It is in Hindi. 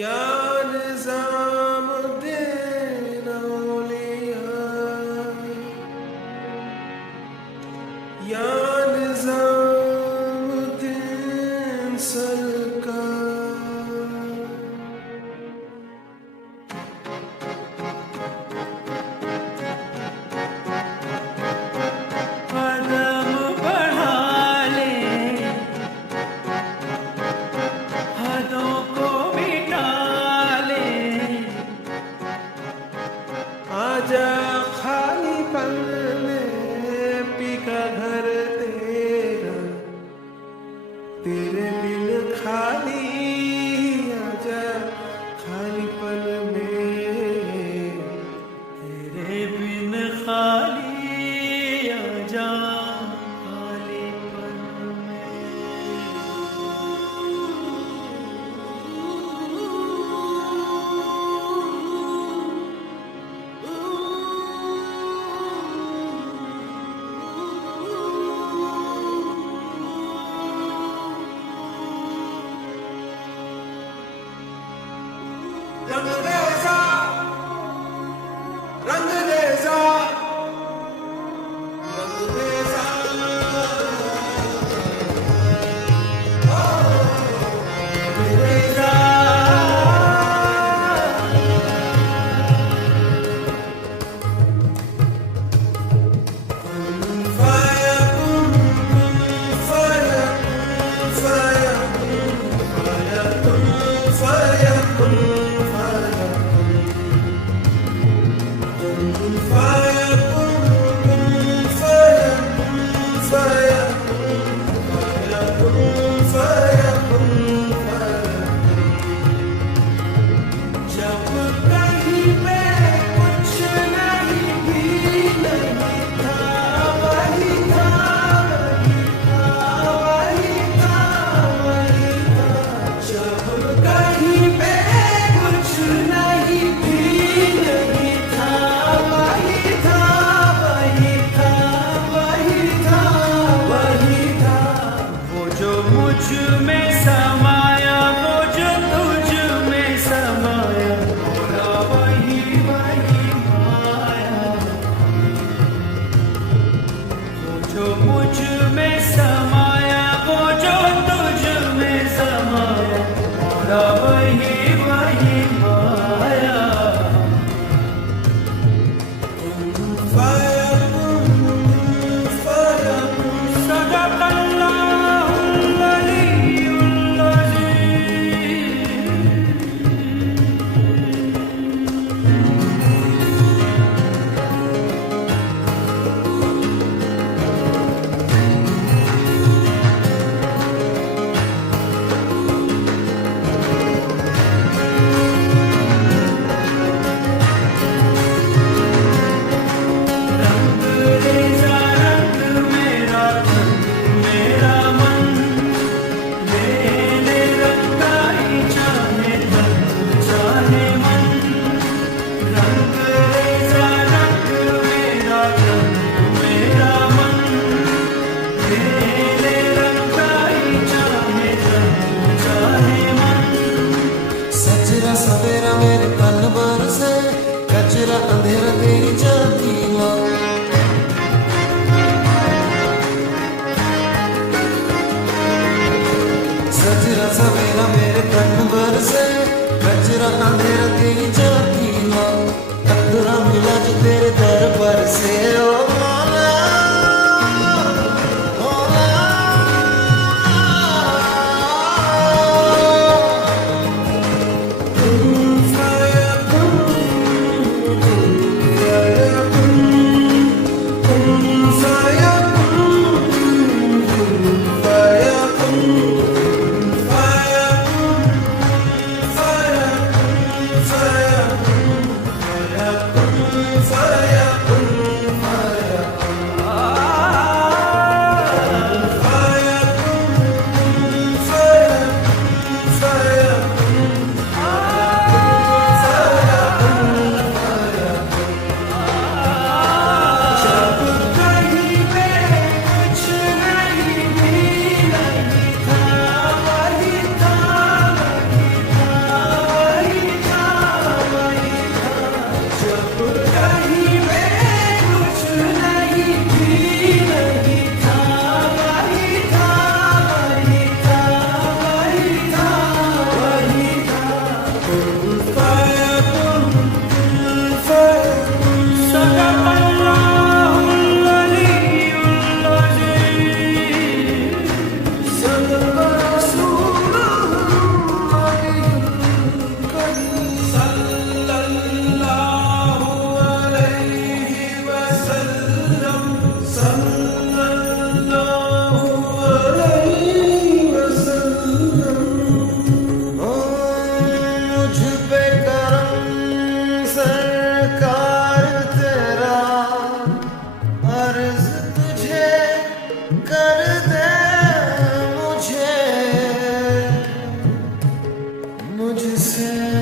या निजामुद्दीन औलिया, या निजामुद्दीन सरकार। कदम बढ़ा ले, हदों को मिटा ले, आजा खाली पल में पी का घर तेरा, तेरे बिन खाली। आजा खाली पल में, तेरे बिन खाली आजा खालीपन में। रंग देसा, रंग देसा, रंग देसा, देसा। Fire, fire, fire, fire, जब कहीं पे कुछ नहीं भी नहीं था, वही था, वही था, वही था, वही था। जब कहीं पे कुछ नहीं भी नहीं था, वही था, वही था, वही था, वही था। वो जो मुझ में समाया, वो जो तुझ में समाया, बोला वही वही माया। वो जो मुझ में समाया, वो जो तुझ में समाया, बोला वही वही माया। सदक़ल्लाहुल अलीयुल रंग रेज़ा रंग मेरा तन मेरा मन, लेने रंगा ही चाहे तन चाहे मन। रंग रेज़ा रंग मेरा तन मेरा मन, लेने रंगा ही चाहे तन चाहे मन। सजरा सवेरा मेरे तन बरसे, कचरा अंधेरा तेरी जाती माँ। सजरा सवेरा मेरे तन बरसे, कचरा अंधेरा तेरी जाती माँ। अंधेरा मिला जो तेरे दर पर से, ओ मौला, मौला। Fire, से